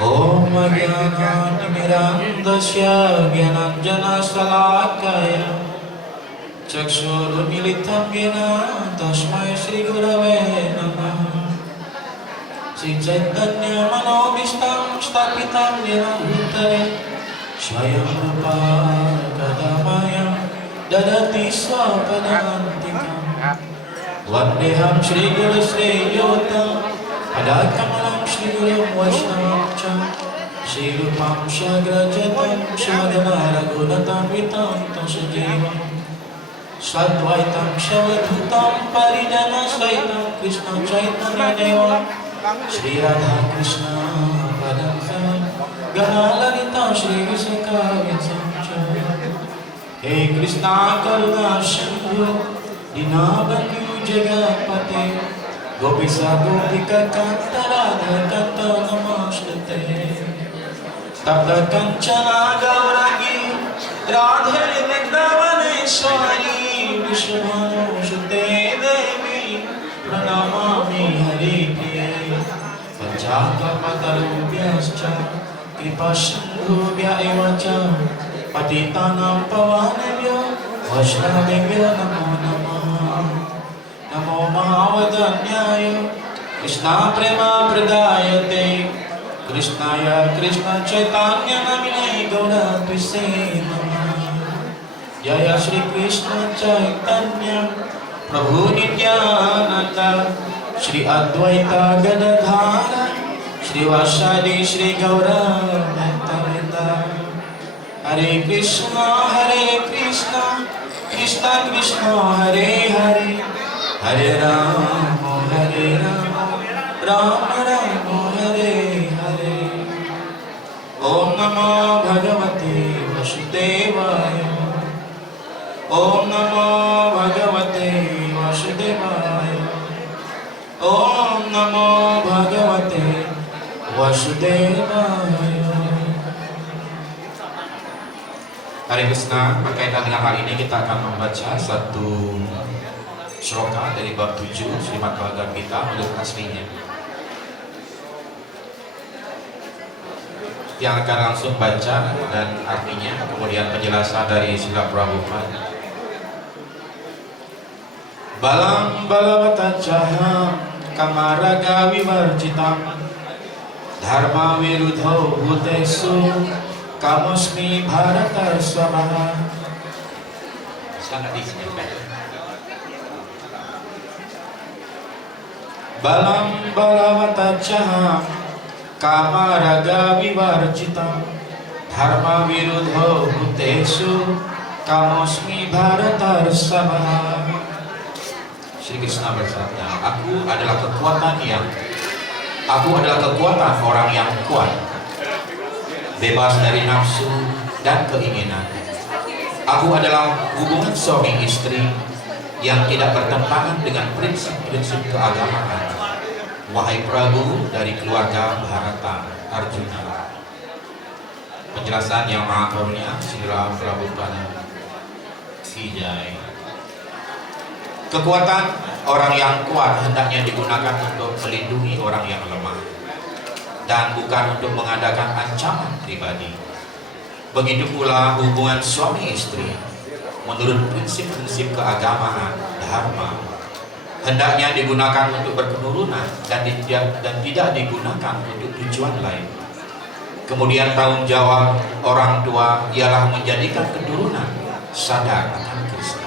Om Ajnanatimirandasya Gyananjanasalakaya Chakshurmilitam Yena Tasmai Shri Gurave Namaha Shri Chaitanya Manobishtam Stapitam Yena Bhutare Swayam Rupa Kadamaya Dadati Swapadantikam Vandeham Shri Guru Shri Yotam Padakamalam Shri Guru Vaishnavam Cha Shri Rupam Shagrajatam Shadana Raghunatam Vitam Tasajivam Sadvaitam Shavadhutam Parijana Saitam Krishna Chaitanya Devam Shri Radha Krishna Padamsa Gana Lalita Shri Visakha Visamcha He Krishna Karuna Sindhu Dinabandhu Jagapate Gopisa Gopika Kanta Radha Kanta Namastate Tapta Kanchana Gauragi Radhe Vrindavaneshwari Vishwanushate Devi Pranamami Hari Priye Panchakarmatarubhyascha Kripasindhubhya evacha Patitanam pavanebhyo Vaishnavebhyo namo namaha Namo Mahavadanyaya Krishna Prema Pradayate Krishnaya Krishna Chaitanya Namine Gaura Tvise Namaha Jaya Shri Krishna Chaitanya Prabhu Nityananda Shri Advaita Gadadhara Shri Vasadi Shri Gaura Bhaktavrinda Hare Krishna Krishna Krishna Hare Hare Hare Rama Rama Rama Hare Hare Om Namo Bhagavate Vasudevaya Om Namo Bhagavate Vasudevaya Om Namo Bhagavate Vasudevaya. Hare Krishna, berkaitan dengan hal ini kita akan membaca satu sloka dari bab 7 Srimad Bhagavad Gita menurut aslinya, yang akan langsung baca dan artinya, kemudian penjelasan dari Srila Prabhupada. Balam balavatacaha kamaraga vivarjitam dharma virudho bhutesu kamosmi bharatar samaha. Sangat disini. Balam balavatacaha kamaraga vivarjitam dharma virudho bhutesu kamosmi bharatar samaha. Shri Krishna bersabda, aku adalah kekuatan orang yang kuat, bebas dari nafsu dan keinginan. Aku adalah hubungan suami istri yang tidak bertentangan dengan prinsip-prinsip keagamaan. Wahai Prabu dari keluarga Bharata Arjuna. Penjelasan yang maha karunia Srila Prabhupada Kijai. Kekuatan orang yang kuat hendaknya digunakan untuk melindungi orang yang lemah dan bukan untuk mengadakan ancaman pribadi. Begitu pula hubungan suami istri menurut prinsip-prinsip keagamaan dharma hendaknya digunakan untuk berketurunan dan tidak digunakan untuk tujuan lain. Kemudian tanggung jawab orang tua ialah menjadikan keturunan sadar akan Krishna.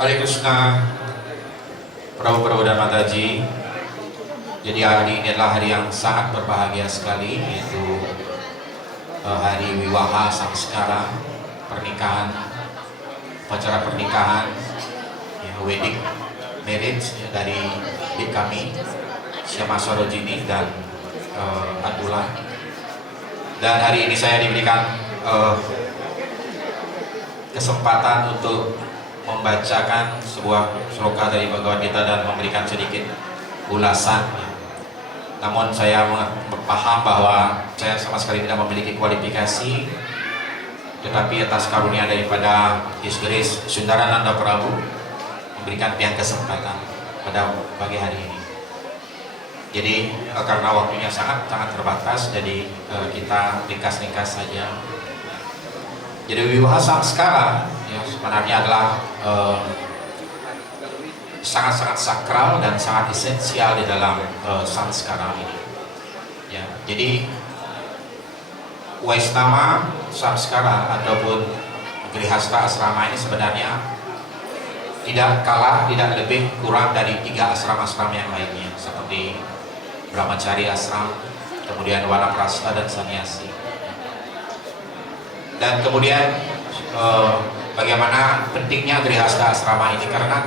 Hare Krishna, Prabu dan Mataji. Jadi hari ini adalah hari yang sangat berbahagia sekali, yaitu hari Wiwaha Samskara, pernikahan, upacara pernikahan, ya, wedding marriage ya, dari adik kami Syama Sarojini dan Abdullah. Dan hari ini saya diberikan kesempatan untuk membacakan sebuah sloka dari Bhagavad Gita dan memberikan sedikit ulasan namun saya paham bahwa saya sama sekali tidak memiliki kualifikasi, tetapi atas karunia daripada His Grace Sundarananda Prabhu memberikan pihak kesempatan pada pagi hari ini. Jadi karena waktunya sangat terbatas, jadi kita ringkas saja. Jadi Wiwaha Samskara ya, sebenarnya adalah sangat sakral dan sangat esensial di dalam samskara ini. Ya, jadi Waisnava Samskara ataupun Grihasta asrama ini sebenarnya tidak kalah, tidak lebih kurang dari 3 asrama-asrama yang lainnya, seperti Brahmacari Asram, kemudian Wanaprastha dan Sannyasi. Dan kemudian bagaimana pentingnya Grihasta asrama ini, karena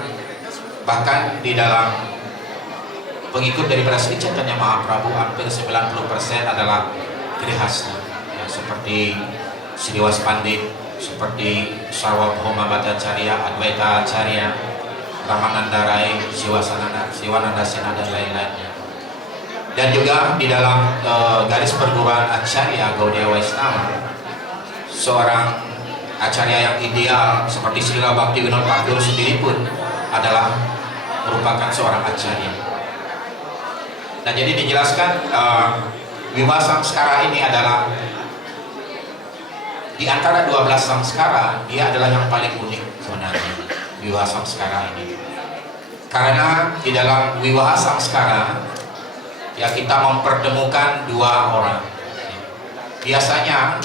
bahkan di dalam pengikut daripada Sri Chaitanya Mahaprabhu hampir 90% adalah Grihasta ya, seperti Sriwas Pandit, seperti Sarvabhauma Bhattacharya, Advaita Acharya, Ramananda Rai, Siwananda Sena dan lain-lainnya. Dan juga di dalam garis perguruan Acharya Gaudiya Vaishnava, seorang Acharya yang ideal seperti Srila Bhaktivinoda Thakur sendiri pun adalah merupakan seorang Acharya. Nah, jadi dijelaskan Wiwaha Samskara ini adalah di antara 12 samskara, dia adalah yang paling unik sebenarnya, Wiwaha Samskara ini. Karena di dalam Wiwaha Samskara ya, kita mempertemukan 2 orang. Biasanya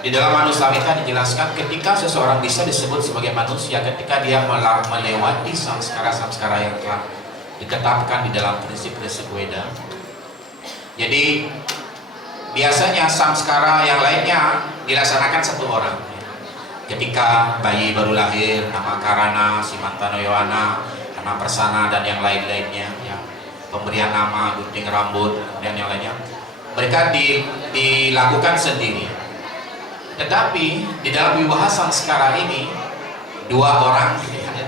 di dalam Manuslamita dijelaskan ketika seseorang bisa disebut sebagai manusia ketika dia melewati samskara-samskara yang telah ditetapkan di dalam prinsip-prinsip Weda. Jadi biasanya samskara yang lainnya dilaksanakan 1 orang. Ketika bayi baru lahir, nama Karana, Simantano Yohana, nama Persana dan yang lain-lainnya ya. Pemberian nama, gunting rambut dan yang lainnya, mereka dilakukan sendiri. Tetapi di dalam Wiwaha Samskara ini 2 orang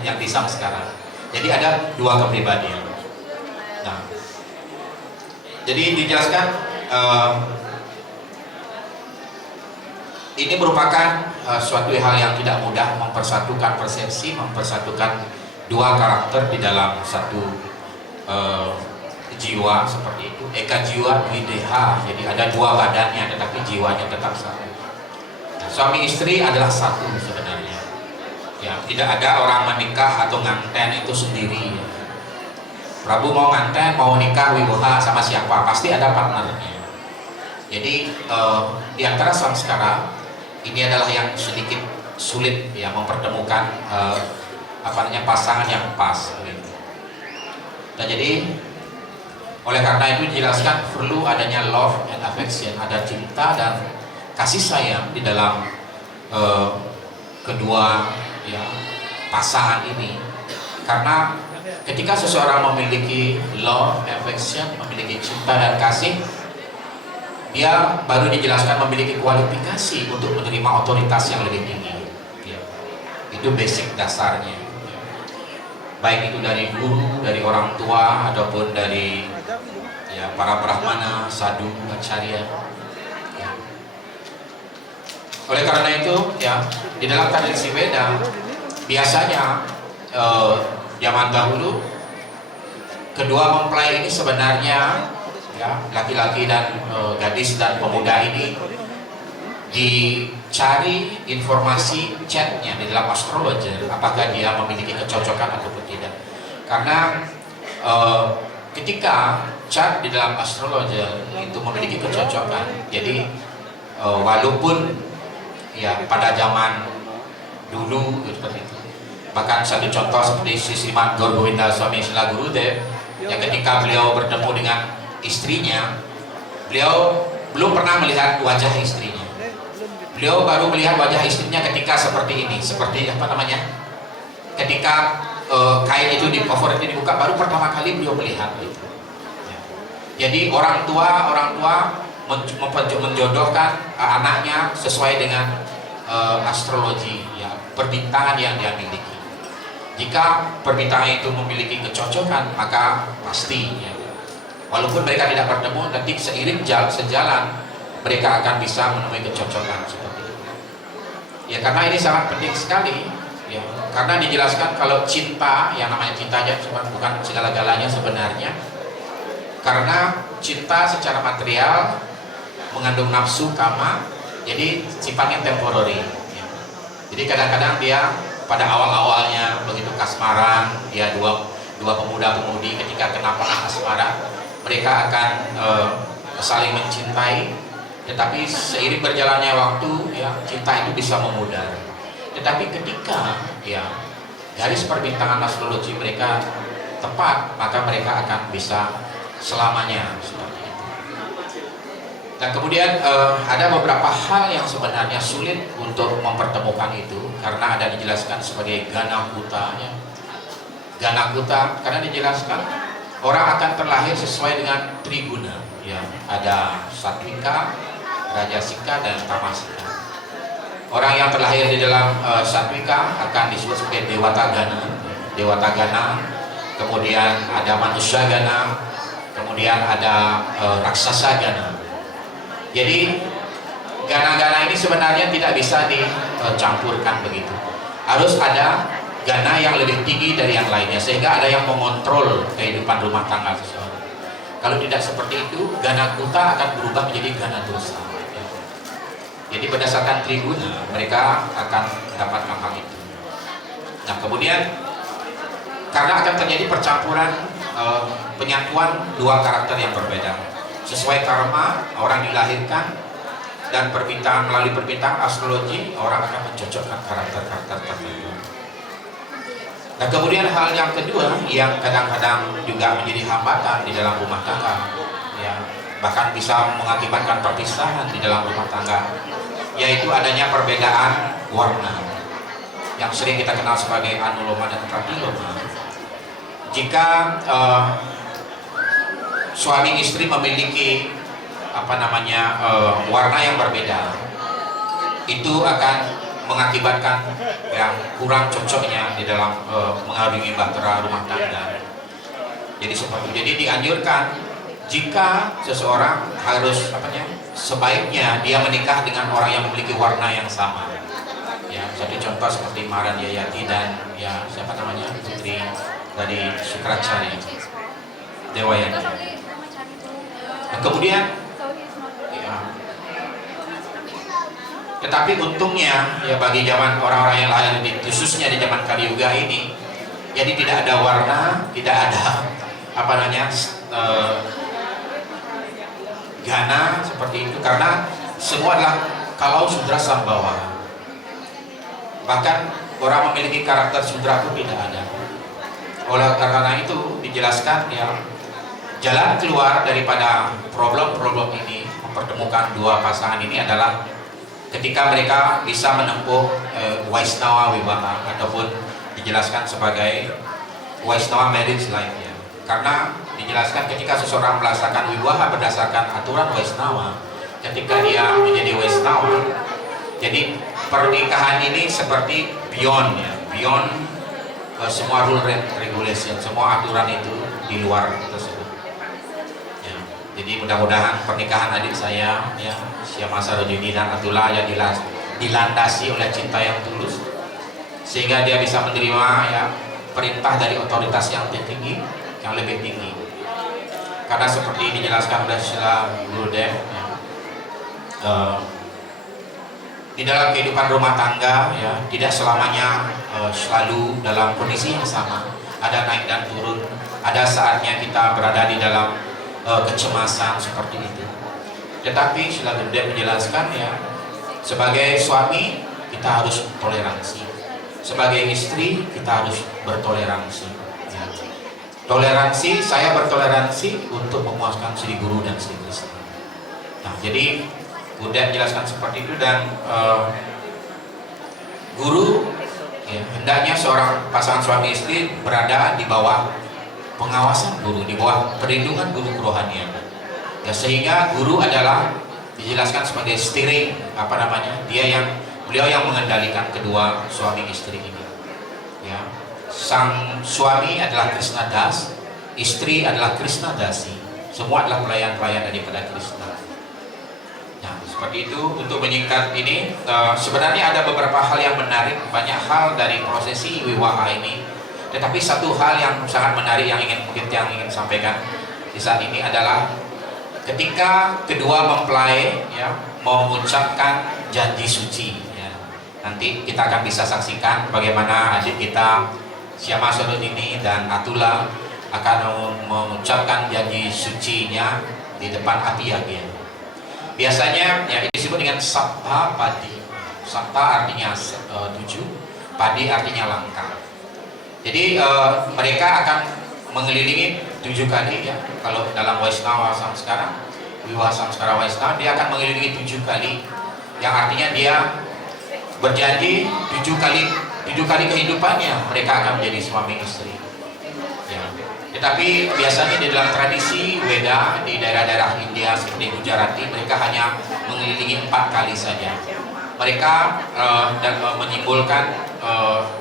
yang disamskara. Jadi ada 2 kepribadian. Nah, jadi dijelaskan ini merupakan suatu hal yang tidak mudah, mempersatukan persepsi, mempersatukan 2 karakter di dalam satu jiwa seperti itu. Eka jiwa dwideha, jadi ada 2 badannya tetapi jiwanya tetap satu. Suami istri adalah satu sebenarnya. Ya, tidak ada orang menikah atau nganten itu sendiri. Prabu mau nganten, mau nikah wiwaha sama siapa, pasti ada partnernya. Jadi di antara samskara ini adalah yang sedikit sulit ya, mempertemukan pasangan yang pas gitu. Nah, jadi oleh karena itu dijelaskan perlu adanya love and affection, ada cinta dan kasih sayang di dalam kedua ya, pasangan ini. Karena ketika seseorang memiliki love, affection, memiliki cinta dan kasih, dia baru dijelaskan memiliki kualifikasi untuk menerima otoritas yang lebih tinggi ya. Itu basic dasarnya ya. Baik itu dari guru, dari orang tua, ataupun dari ya, para brahmana, sadhu, acharya ya. Oleh karena itu ya, di dalam tradisi Weda biasanya zaman dahulu kedua mempelai ini sebenarnya ya, laki-laki dan gadis dan pemuda ini dicari informasi chatnya di dalam astrologer, apakah dia memiliki kecocokan ataupun tidak. Karena ketika chat di dalam astrologer itu memiliki kecocokan, jadi walaupun ya pada zaman dulu seperti itu, bahkan satu contoh seperti Srimad Gaur Govinda Swami Srila Gurudev ya, ketika beliau bertemu dengan istrinya, beliau belum pernah melihat wajah istrinya. Beliau baru melihat wajah istrinya ketika seperti ini, seperti ketika kain itu di cover itu dibuka, baru pertama kali beliau melihat itu. Jadi orang tua menjodohkan anaknya sesuai dengan astrologi ya, perbintangan yang dia miliki. Jika perbintangan itu memiliki kecocokan, maka pasti ya, Walaupun mereka tidak bertemu, nanti seiring sejalan mereka akan bisa menemui kecocokan seperti itu. Ya, karena ini sangat penting sekali. Ya, karena dijelaskan kalau cinta, yang namanya cinta aja bukan segala-galanya sebenarnya. Karena cinta secara material mengandung nafsu kama, jadi sifatnya temporary. Ya. Jadi kadang-kadang dia pada awal-awalnya begitu kasmaran, dia dua pemuda-pemudi ketika kena panah asmara, mereka akan saling mencintai. Tetapi seiring berjalannya waktu, ya, cinta itu bisa memudar. Tetapi ketika ya garis perbintangan astrologi mereka tepat, maka mereka akan bisa selamanya seperti itu. Dan kemudian ada beberapa hal yang sebenarnya sulit untuk mempertemukan itu, karena ada dijelaskan sebagai gana kuta, ya. Gana kuta karena dijelaskan orang akan terlahir sesuai dengan triguna, ya. Ada satwika, rajasika, dan tamasika. Orang yang terlahir di dalam satwika akan disebut sebagai dewata gana, kemudian ada manusia gana, kemudian ada raksasa gana. Jadi gana-gana ini sebenarnya tidak bisa dicampurkan begitu. Harus ada gana yang lebih tinggi dari yang lainnya, sehingga ada yang mengontrol kehidupan rumah tangga seseorang. Kalau tidak seperti itu, gana kuta akan berubah menjadi gana dosa. Jadi berdasarkan triguna mereka akan mendapatkan hal itu. Nah, kemudian karena akan terjadi percampuran, penyatuan dua karakter yang berbeda sesuai karma orang dilahirkan, dan melalui perbintangan astrologi orang akan mencocokkan karakter-karakter tertentu. Nah, kemudian hal yang kedua yang kadang-kadang juga menjadi hambatan di dalam rumah tangga, ya, bahkan bisa mengakibatkan perpisahan di dalam rumah tangga, yaitu adanya perbedaan warna yang sering kita kenal sebagai anuloma dan pratiloma. Jika suami istri memiliki warna yang berbeda, itu akan mengakibatkan yang kurang cocoknya di dalam mengarungi bahtera rumah tangga. Jadi seperti itu. Jadi dianjurkan jika seseorang harus sebaiknya dia menikah dengan orang yang memiliki warna yang sama. Ya, satu contoh seperti Maran Yayati dan putri dari Sukracari Dewayani. Nah, kemudian ya, tetapi untungnya ya bagi zaman orang-orang yang lahir khususnya di zaman Kali Yuga ini, jadi tidak ada warna, tidak ada gana seperti itu, karena semua adalah kalau sudra sambawa. Bahkan orang memiliki karakter sudra pun tidak ada. Oleh karena itu dijelaskan ya, jalan keluar daripada problem-problem ini, mempertemukan dua pasangan ini adalah ketika mereka bisa menempuh Vaishnava Vivaha, ataupun dijelaskan sebagai Vaishnava marriage life, ya. Karena dijelaskan ketika seseorang melaksanakan wiwaha berdasarkan aturan Vaishnava, ketika dia menjadi Vaishnava, jadi pernikahan ini seperti beyond semua rule regulation, semua aturan itu di luar tersebut. Ya, jadi mudah-mudahan pernikahan adik saya, ya, Syama Sarojudi dan Atullah yang dilandasi oleh cinta yang tulus, sehingga dia bisa menerima ya perintah dari otoritas yang tinggi, yang lebih tinggi. Karena seperti dijelaskan oleh Srila Gurudev, ya, di dalam kehidupan rumah tangga ya tidak selamanya selalu dalam kondisi yang sama, ada naik dan turun, ada saatnya kita berada di dalam kecemasan seperti itu. Tetapi Srila Gurudev menjelaskan ya, sebagai suami kita harus toleransi, sebagai istri kita harus bertoleransi, ya. Toleransi, saya bertoleransi untuk memuaskan Sri Guru dan Sri Krishna. Nah, jadi Gurudev jelaskan seperti itu, dan guru ya, hendaknya seorang pasangan suami istri berada di bawah pengawasan guru, di bawah perlindungan guru kerohanian, ya, sehingga guru adalah dijelaskan sebagai steering beliau yang mengendalikan kedua suami istri ini, ya. Sang suami adalah Krishna Das, istri adalah Krishna Dasi, Semua adalah pelayan-pelayan daripada Krishna. Nah, seperti itu. Untuk menyingkat ini, sebenarnya ada beberapa hal yang menarik, banyak hal dari prosesi wiwaha ini. Tetapi satu hal yang sangat menarik yang ingin sampaikan di saat ini adalah ketika kedua mempelai ya mengucapkan janji suci. Ya. Nanti kita akan bisa saksikan bagaimana adik kita Syama Sorodini dan Atula akan mengucapkan janji sucinya di depan api ya. Biasanya ya disebut dengan Sapta Padi. Sapta artinya 7, Padi artinya langkah. Jadi mereka akan mengelilingi 7 kali ya. Kalau dalam Vaishnava Samskara, Wiwaha Samskara Vaishnava, dia akan mengelilingi 7 kali, yang artinya dia berjanji 7 kali kehidupannya mereka akan menjadi suami istri. Ya. Tetapi biasanya di dalam tradisi Weda di daerah-daerah India seperti Gujarati, mereka hanya mengelilingi 4 kali saja. Mereka dan menyimpulkan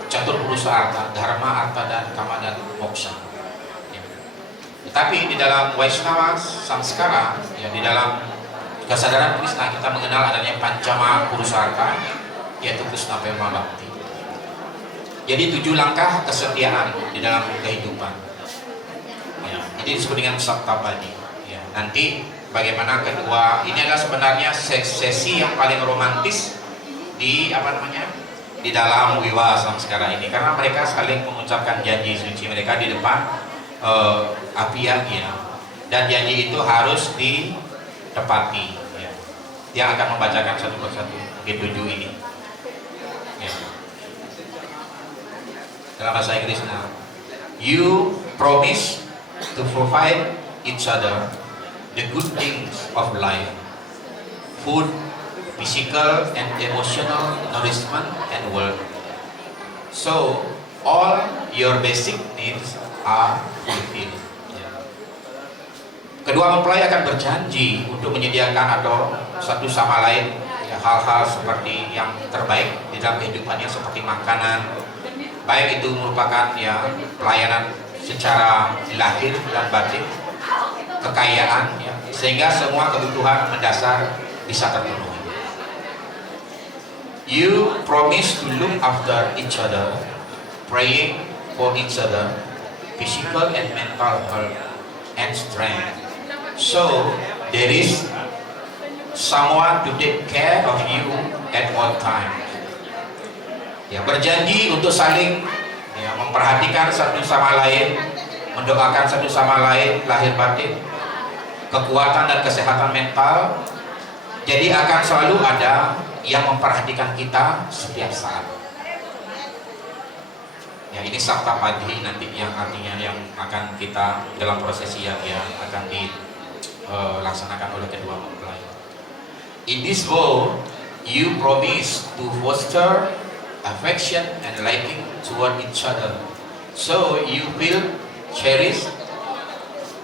catur purusa arta, dharma, arta, dan kama, dan moksha. Ya. Tetapi di dalam Vaishnava Samskara, ya, di dalam kesadaran Krishna kita mengenal adanya pancama purusarta, yaitu Krishna Prema Bhakti. Jadi 7 langkah kesetiaan di dalam kehidupan. Ya, ini disebut dengan Saptapadi. Ya, nanti bagaimana kedua ini adalah sebenarnya sesi yang paling romantis di di dalam Wiwaha Samskara ini, karena mereka saling mengucapkan janji suci mereka di depan api ya, dan janji itu harus ditepati. Ya. Dia akan membacakan satu persatu mungkin 7 ini. Ya. Dalam bahasa Inggris, you promise to provide each other the good things of life, food, physical and emotional nourishment, and work. So all your basic needs are fulfilled. Kedua mempelai akan berjanji untuk menyediakan atau satu sama lain ya, hal-hal seperti yang terbaik di dalam kehidupannya, seperti makanan, baik itu merupakan ya pelayanan secara lahir dan batin, kekayaan ya, sehingga semua kebutuhan mendasar bisa terpenuhi. You promise to look after each other, praying for each other, physical and mental health and strength. So there is someone to take care of you at all times. Ya, berjanji untuk saling ya, memperhatikan satu sama lain, mendoakan satu sama lain lahir batin, kekuatan dan kesehatan mental. Jadi akan selalu ada yang memperhatikan kita setiap saat. Ya, ini Saptapadi nanti yang artinya yang akan kita dalam prosesi yang akan dilaksanakan oleh kedua mempelai. In this vow, you promise to foster affection and liking toward each other, so you will cherish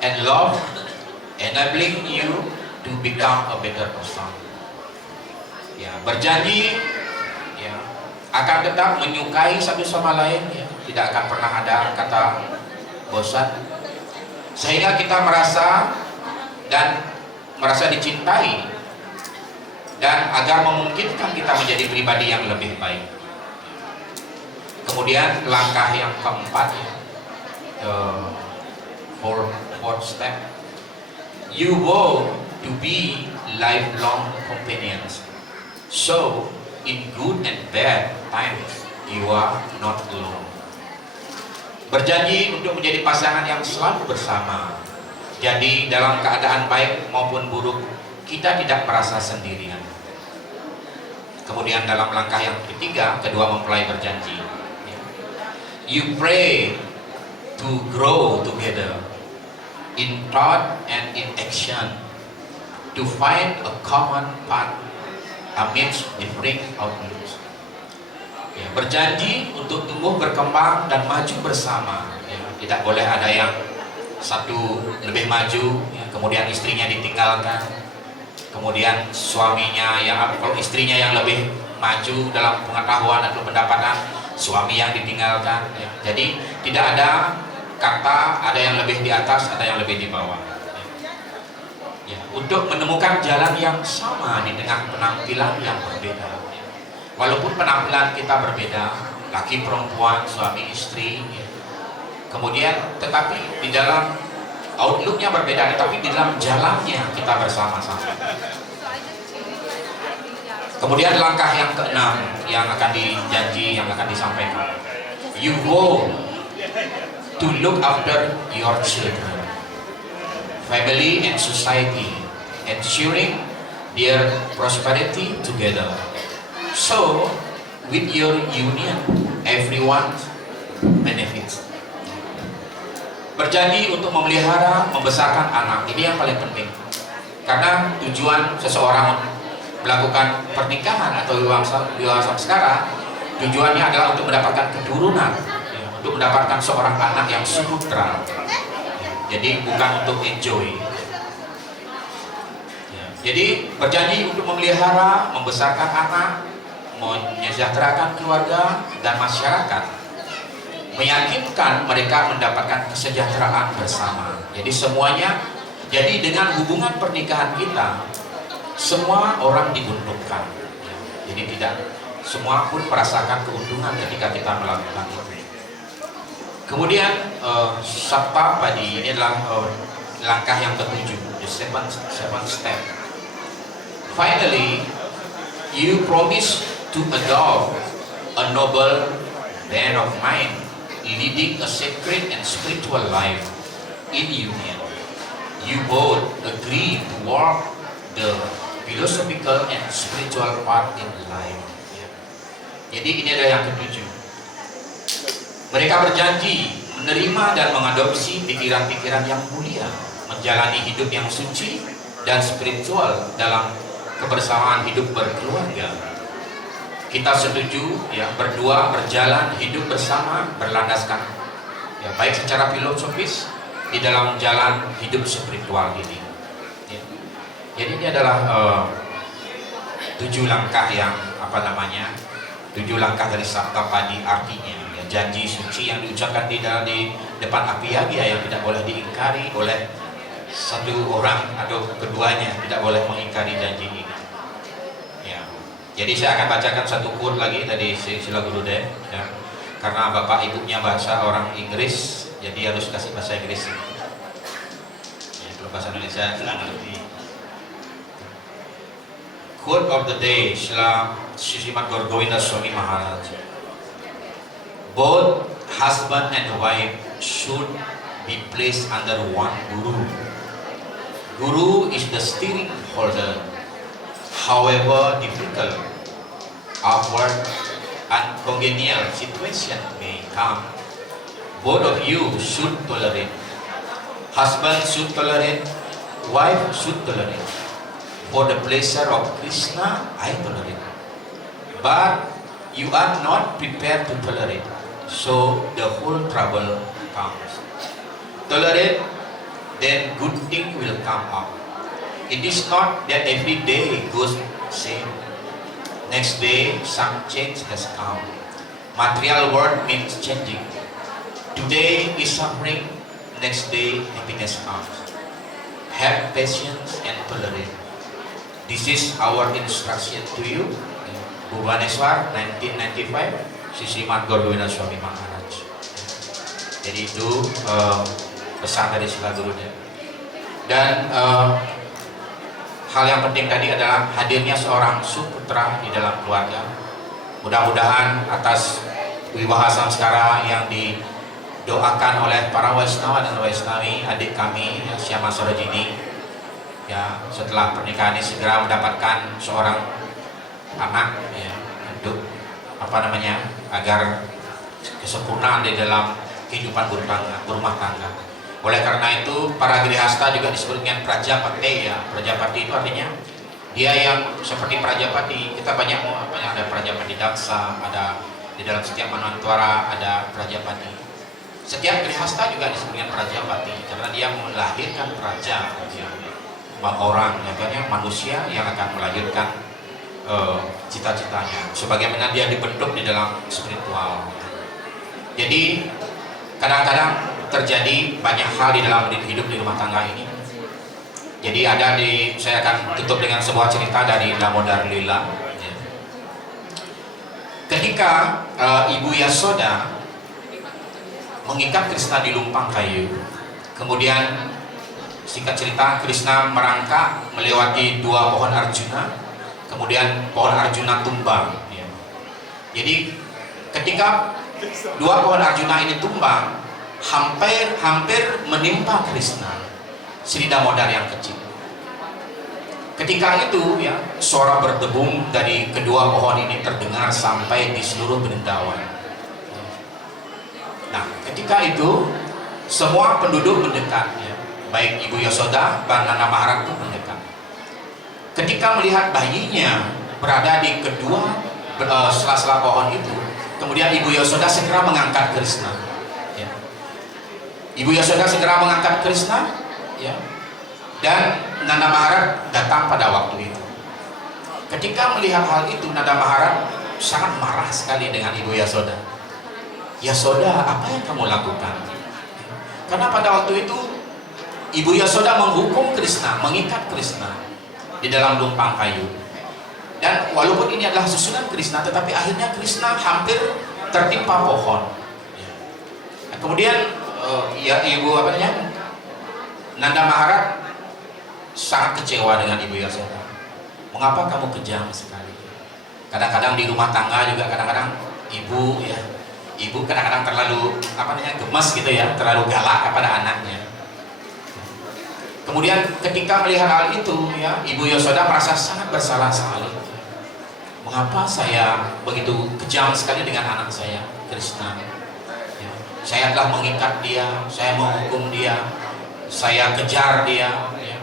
and love, enabling you to become a better person. Ya, berjanji ya akan tetap menyukai satu sama lain ya, tidak akan pernah ada kata bosan, sehingga kita merasa dicintai, dan agar memungkinkan kita menjadi pribadi yang lebih baik. Kemudian langkah yang keempat, fourth step, you vow to be lifelong companions, so in good and bad times you are not alone. Berjanji untuk menjadi pasangan yang selalu bersama. Jadi dalam keadaan baik maupun buruk kita tidak merasa sendirian. Kemudian dalam langkah yang ketiga, kedua mempelai berjanji, you pray to grow together in thought and in action, to find a common path amidst differing outlooks. Ya, berjanji untuk tumbuh berkembang dan maju bersama. Ya, tidak boleh ada yang satu lebih maju, ya, kemudian istrinya ditinggalkan, kemudian suaminya kalau istrinya yang lebih maju dalam pengetahuan atau pendapatan, suami yang ditinggalkan. Ya. Jadi tidak ada kata ada yang lebih di atas, ada yang lebih di bawah. Ya. untuk menemukan jalan yang sama di tengah penampilan yang berbeda. Walaupun penampilan kita berbeda, laki perempuan, suami istri, ya. Kemudian tetapi di dalam outlooknya berbeda, tetapi di dalam jalannya kita bersama-sama. Kemudian langkah yang keenam yang akan dijanji, yang akan disampaikan, you go to look after your children, family and society, ensuring their prosperity together. So, with your union, everyone benefits. Berjanji untuk memelihara, membesarkan anak, ini yang paling penting. Karena tujuan seseorang melakukan pernikahan atau wiwasan sekarang, tujuannya adalah untuk mendapatkan keturunan, ya, untuk mendapatkan seorang anak yang subur. Jadi bukan untuk enjoy. Ya, jadi berjanji untuk memelihara, membesarkan anak, menyejahterakan keluarga dan masyarakat, meyakinkan mereka mendapatkan kesejahteraan bersama. Jadi semuanya, jadi dengan hubungan pernikahan kita, semua orang diuntungkan. Jadi tidak semua pun merasakan keuntungan ketika kita melakukan itu. Kemudian Sabta Padi ini adalah langkah yang ketujuh, the seventh step. Finally, you promise to adopt a noble man of mind, leading a sacred and spiritual life in union. You both agree to walk the philosophical and spiritual path in life. Jadi ini adalah yang ketujuh. Mereka berjanji menerima dan mengadopsi pikiran-pikiran yang mulia, menjalani hidup yang suci dan spiritual dalam kebersamaan hidup berkeluarga. Kita setuju ya berdua berjalan hidup bersama berlandaskan ya baik secara filosofis di dalam jalan hidup spiritual ini. Ya. Jadi ini adalah 7 langkah yang tujuh langkah dari Sabta Padi, artinya ya, janji suci yang diucapkan di depan Apiagia yang tidak boleh diingkari oleh satu orang atau keduanya, tidak boleh mengingkari janji ini. Ya. Jadi saya akan bacakan satu quote lagi dari Sila Gurudev ya. Karena bapak ibunya bahasa orang Inggris, jadi harus kasih bahasa Inggris. Ya, kalau bahasa Indonesia tidak ngerti. Quote of the day, Srimad Gaura Swami Maharaj. Both husband and wife should be placed under one guru. Guru is the steering holder. However difficult, awkward, uncongenial situation may come, both of you should tolerate. Husband should tolerate, wife should tolerate. For the pleasure of Krishna, I tolerate. But you are not prepared to tolerate, so the whole trouble comes. Tolerate, then good thing will come up. It is not that every day goes same. Next day, some change has come. Material world means changing. Today is suffering, next day happiness comes. Have patience and tolerate. This is our instruction to you. Bhubaneswar 1995, Srimad Gaura Swami Maharaj. Jadi itu pesan dari Sila Gurudev. Dan hal yang penting tadi adalah hadirnya seorang suputra di dalam keluarga. Mudah-mudahan atas wiwaha samskara yang didoakan oleh para Waisnawa dan Waisnawi, adik kami Syama Sarojini, ya setelah pernikahan ini segera mendapatkan seorang anak ya, untuk agar kesempurnaan di dalam kehidupan berumah tangga. Oleh karena itu para grihasta juga disebut dengan Prajapati ya. Prajapati itu artinya dia yang seperti Prajapati. Kita banyak ada Prajapati Daksa, ada di dalam setiap manwantara ada Prajapati. Setiap grihasta juga disebut dengan Prajapati karena dia melahirkan praja ya. Orang ya, manusia yang akan melahirkan cita-citanya sebagaimana dia dibentuk di dalam spiritual. Jadi kadang-kadang terjadi banyak hal di dalam hidup di rumah tangga ini. Jadi saya akan tutup dengan sebuah cerita dari Damodar Lila. Ya. Ketika Ibu Yasoda mengikat Krishna di lumpang kayu, kemudian singkat cerita Krishna merangkak melewati 2 pohon Arjuna, kemudian pohon Arjuna tumbang. Ya. Jadi ketika 2 pohon Arjuna ini tumbang, hampir menimpa Krishna, Sri Damodar yang kecil. Ketika itu ya, suara berdebum dari kedua pohon ini terdengar sampai di seluruh Berendawan. Nah, ketika itu semua penduduk mendekat ya. Baik Ibu Yasoda dan Nanda Maharaj pun mendekat. Ketika melihat bayinya berada di kedua sela-sela pohon itu, kemudian Ibu Yasoda segera mengangkat Krishna. Ya. Ibu Yasoda segera mengangkat Krishna, ya. Dan Nanda Maharaj datang pada waktu itu. Ketika melihat hal itu, Nanda Maharaj sangat marah sekali dengan Ibu Yasoda. Yasoda, apa yang kamu lakukan? Karena pada waktu itu Ibu Yasoda menghukum Krishna, mengikat Krishna di dalam lumpang kayu. Dan walaupun ini adalah susunan Krishna, tetapi akhirnya Krishna hampir tertimpa pohon. Nah, kemudian Nanda Maharaj sangat kecewa dengan Ibu Yasoda. Mengapa kamu kejam sekali? Kadang-kadang di rumah tangga juga kadang-kadang ibu kadang-kadang terlalu gemes gitu ya, terlalu galak kepada anaknya. Kemudian ketika melihat hal itu ya, Ibu Yasoda merasa sangat bersalah sekali. Mengapa saya begitu kejam sekali dengan anak saya Krishna? Ya, saya telah mengikat dia, saya menghukum dia, saya kejar dia. Ya.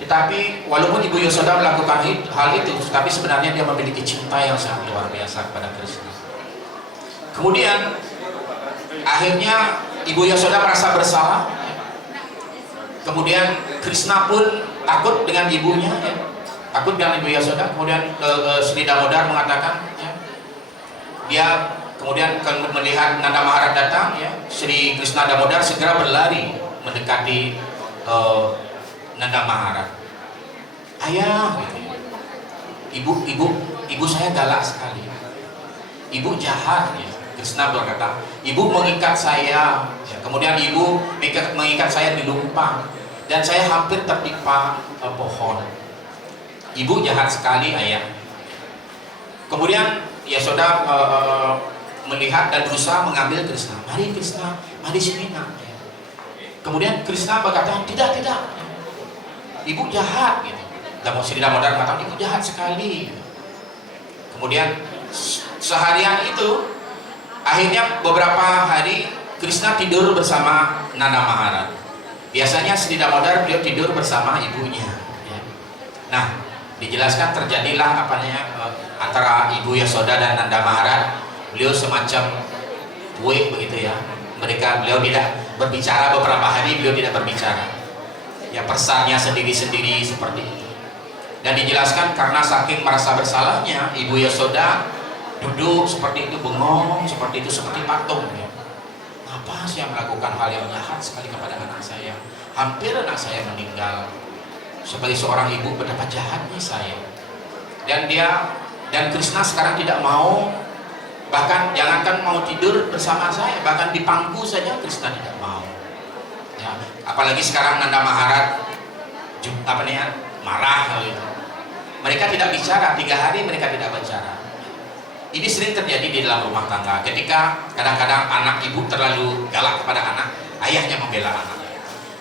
Tetapi walaupun Ibu Yasoda melakukan hal itu, tapi sebenarnya dia memiliki cinta yang sangat luar biasa kepada Krishna. Kemudian akhirnya Ibu Yasoda merasa bersalah. Kemudian Krishna pun takut dengan ibunya, ya. Takut dengan Ibu Yasoda. Kemudian Sri Damodar mengatakan, ya, dia kemudian melihat Nanda Maharaj datang, ya. Sri Krishna Damodar segera berlari mendekati Nanda Maharaj. Ayah, ibu saya galak sekali. Ibu jahat, ya. Krishna berkata, ibu mengikat saya, ya. Kemudian ibu mengikat saya di lumpang, dan saya hampir tertimpa pohon. Ibu jahat sekali, ayah. Kemudian Yasoda melihat dan berusaha mengambil Krishna. Mari Krishna, mari sini nak. Kemudian Krishna berkata, tidak. Ibu jahat, gitu. Dan Sri Damodar mengatakan, ibu jahat sekali. Kemudian seharian itu, akhirnya beberapa hari Krishna tidur bersama Nanda Maharaj. Biasanya Sri Damodar beliau tidur bersama ibunya. Ya. Nah, dijelaskan terjadilah antara Ibu Yasoda dan Nanda Maharaj. Beliau semacam buik begitu ya. Beliau tidak berbicara beberapa hari, beliau tidak berbicara. Ya, pesannya sendiri-sendiri seperti itu. Dan dijelaskan karena saking merasa bersalahnya, Ibu Yasoda duduk seperti itu, bengong seperti itu, seperti patung. Ya. Apa sih yang melakukan hal yang jahat sekali kepada anak saya? Hampir anak saya meninggal. Sebagai seorang ibu, betapa jahatnya saya. Dan Krishna sekarang tidak mau, bahkan jangankan mau tidur bersama saya, bahkan di pangku saja Krishna tidak mau. Ya, apalagi sekarang Nanda Maharaj marah gitu. Mereka tidak bicara, 3 hari mereka tidak bicara. Ini sering terjadi di dalam rumah tangga. Ketika kadang-kadang anak ibu terlalu galak kepada anak, ayahnya membela anak.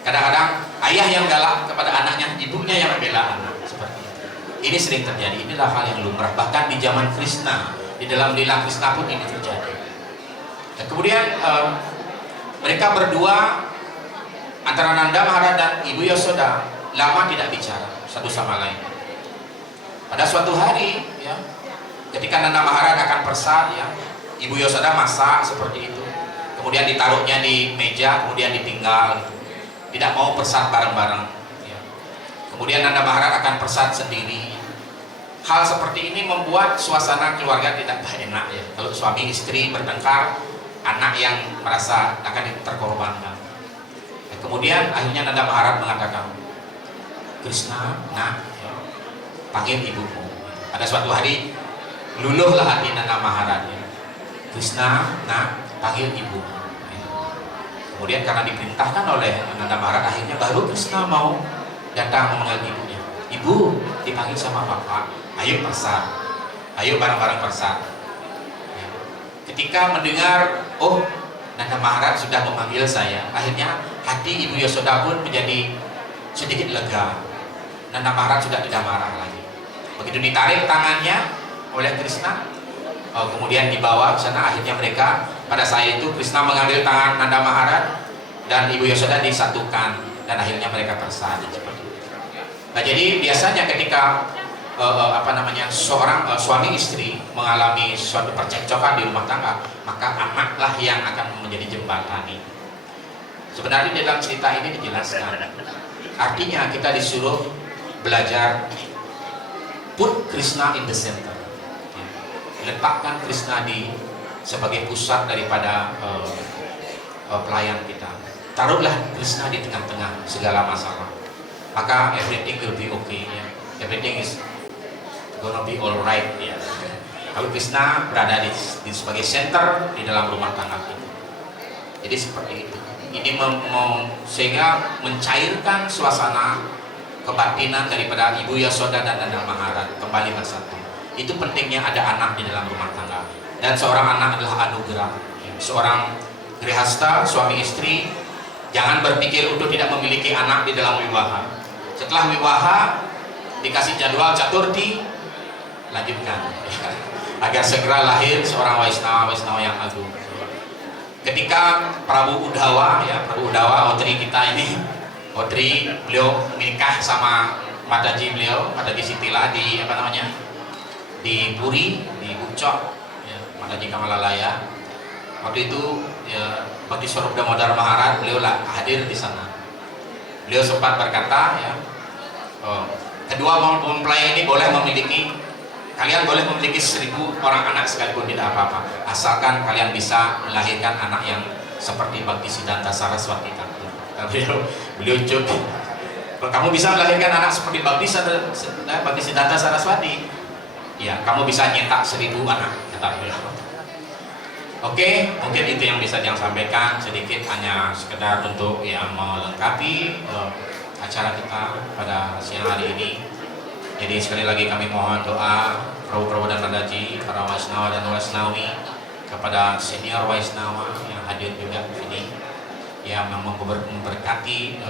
Kadang-kadang ayah yang galak kepada anaknya, ibunya yang membela anak. Seperti itu. Ini sering terjadi. Inilah hal yang lumrah. Bahkan di zaman Krishna, di dalam lila Krishna pun ini terjadi. Dan kemudian mereka berdua, antara Nanda Maharaj dan Ibu Yasoda, lama tidak bicara satu sama lain. Pada suatu hari, ya, ketika Nanda Maharaj akan persat, ya, Ibu Yasoda masak seperti itu, kemudian ditaruhnya di meja, kemudian ditinggal, gitu. Tidak mau persat bareng-bareng. Ya. Kemudian Nanda Maharaj akan persat sendiri. Hal seperti ini membuat suasana keluarga tidak enak. Ya. Kalau suami istri bertengkar, anak yang merasa akan terkorbankan. Ya, kemudian akhirnya Nanda Maharaj mengatakan, Krishna, nak, panggil ibumu. Pada suatu hari luluhlah hati Nanda Maharaj. Krishna, nak, panggil ibumu. Kemudian karena diperintahkan oleh Nanda Maharaj, akhirnya baru Krishna mau datang memanggil ibunya. Ibu, dipanggil sama bapak. Ayo persat, ayo bareng-bareng persat. Ketika mendengar, oh Nanda Maharaj sudah memanggil saya, akhirnya hati Ibu Yasoda pun menjadi sedikit lega. Nanda Maharaj sudah tidak marah lagi. Begitu ditarik tangannya oleh Krishna, kemudian dibawa ke sana, akhirnya mereka, pada saat itu Krishna mengambil tangan Nanda Maharaj dan Ibu Yasoda disatukan, dan akhirnya mereka bersatu seperti itu. Nah, jadi biasanya ketika seorang suami istri mengalami suatu percekcokan di rumah tangga, maka anaklah yang akan menjadi jembatan ini. Sebenarnya dalam cerita ini dijelaskan, artinya kita disuruh belajar put Krishna in the center, letakkan Krishna sebagai pusat daripada pelayan kita. Taruhlah Krishna di tengah-tengah segala masalah, maka everything will be okay, ya. Everything is gonna be alright, ya. Kalau Krishna berada sebagai center di dalam rumah tangga kita, jadi seperti itu. Ini sehingga mencairkan suasana kebatinan daripada Ibu Yasoda dan Nanda Maharaj kembali bersatu. Itu pentingnya ada anak di dalam rumah tangga, dan seorang anak adalah anugerah. Seorang grihasta, suami istri, jangan berpikir untuk tidak memiliki anak di dalam wiwaha. Setelah wiwaha dikasih jadwal caturti, lanjutkan agar segera lahir seorang Waisnawa yang agung. Ketika Prabu Udawa, Otri kita ini, beliau menikah sama Mataji beliau, Mataji Sitila di Puri, di Ucok, ya, Mataji Kamalalaya. Waktu itu ya, Bhakti Swarup Damodar Maharaj beliau hadir di sana. Beliau sempat berkata, ya, kedua mempelai ini kalian boleh memiliki 1000 orang anak sekalipun, tidak apa-apa, asalkan kalian bisa melahirkan anak yang seperti Bhakti Siddhanta Saraswati. Beliau cukup, kamu bisa melahirkan anak seperti Bhakti Siddhanta Saraswati, ya kamu bisa nyetak 1000 anak, kata beliau. Oke, mungkin itu yang bisa yang sampaikan sedikit, hanya sekedar untuk yang melengkapi acara kita pada siang hari ini. Jadi sekali lagi kami mohon doa Prabu dan Madaji, para Waisnawa dan Waisnawi, kepada senior Waisnawa yang hadir juga di sini, yang memberkati,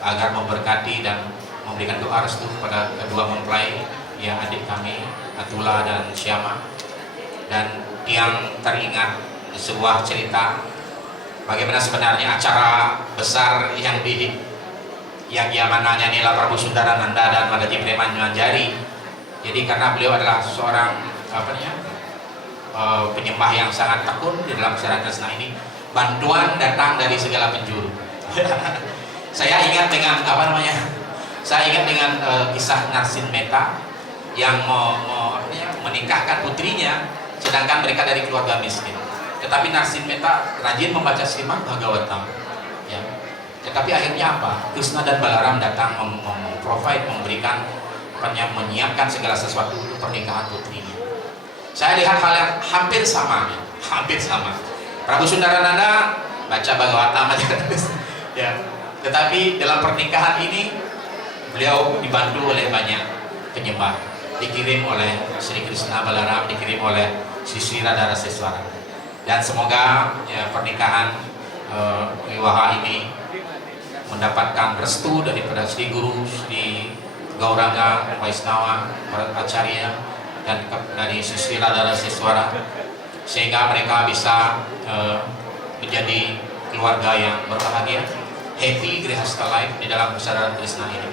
agar memberkati dan memberikan doa restu kepada kedua mempelai, ya, adik kami Atula dan Syama. Dan yang teringat sebuah cerita bagaimana sebenarnya acara besar yang zamannya Nila Prabu Sundarananda dan Madaji Premanjari. Jadi karena beliau adalah seorang penyembah yang sangat tekun di dalam acara Krishna ini, bantuan datang dari segala penjuru. Saya ingat dengan kisah Narsin Mehta yang menikahkan putrinya, sedangkan mereka dari keluarga miskin. Tetapi Narsin Mehta rajin membaca Srimad Bhagavatam, ya. Tetapi akhirnya apa? Krishna dan Balaram datang memberikan, menyiapkan segala sesuatu untuk pernikahan putrinya. Saya lihat hal yang hampir sama. Prabu Sundarananda baca Bhagavatam aja, ya. Tetapi dalam pernikahan ini beliau dibantu oleh banyak penyembah, dikirim oleh Sri Krishna Balaram, dikirim oleh Sri Radharaseswara. Dan semoga, ya, pernikahan wiwaha ini mendapatkan restu daripada Sri Guru, Sri Gauranga Waisnawa Acharya, dan dari Sri Radharaseswara, sehingga mereka bisa menjadi keluarga yang berbahagia, happy grihasta life di dalam kesadaran Krishna ini.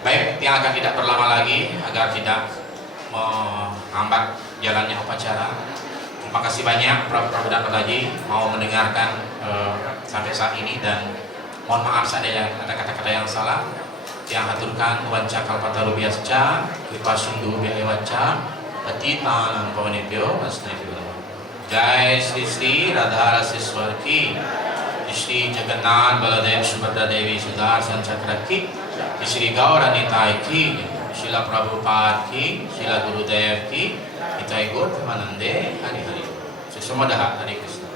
Baik, yang akan tidak berlama lagi agar tidak menghambat jalannya upacara. Terima kasih banyak Prabu dan Madaji mau mendengarkan sampai saat ini, dan mohon maaf seandainya ada kata-kata yang salah. Yang haturkan wanca kalpataru biasca, kripa sindhu biayawaca, patitanam pavanebhyo asnebhyo. Jai Sri Sri Radharaseswar ki, Sri Jagannath Baladev Subhadra Devi Sudarshan Chakra ki. Sri Gaura Nitai ki, Srila Prabhupada ki, Srila Gurudev ki, Nitai Gaur Premanande, Hari Hari. Semua dah Hari Krishna.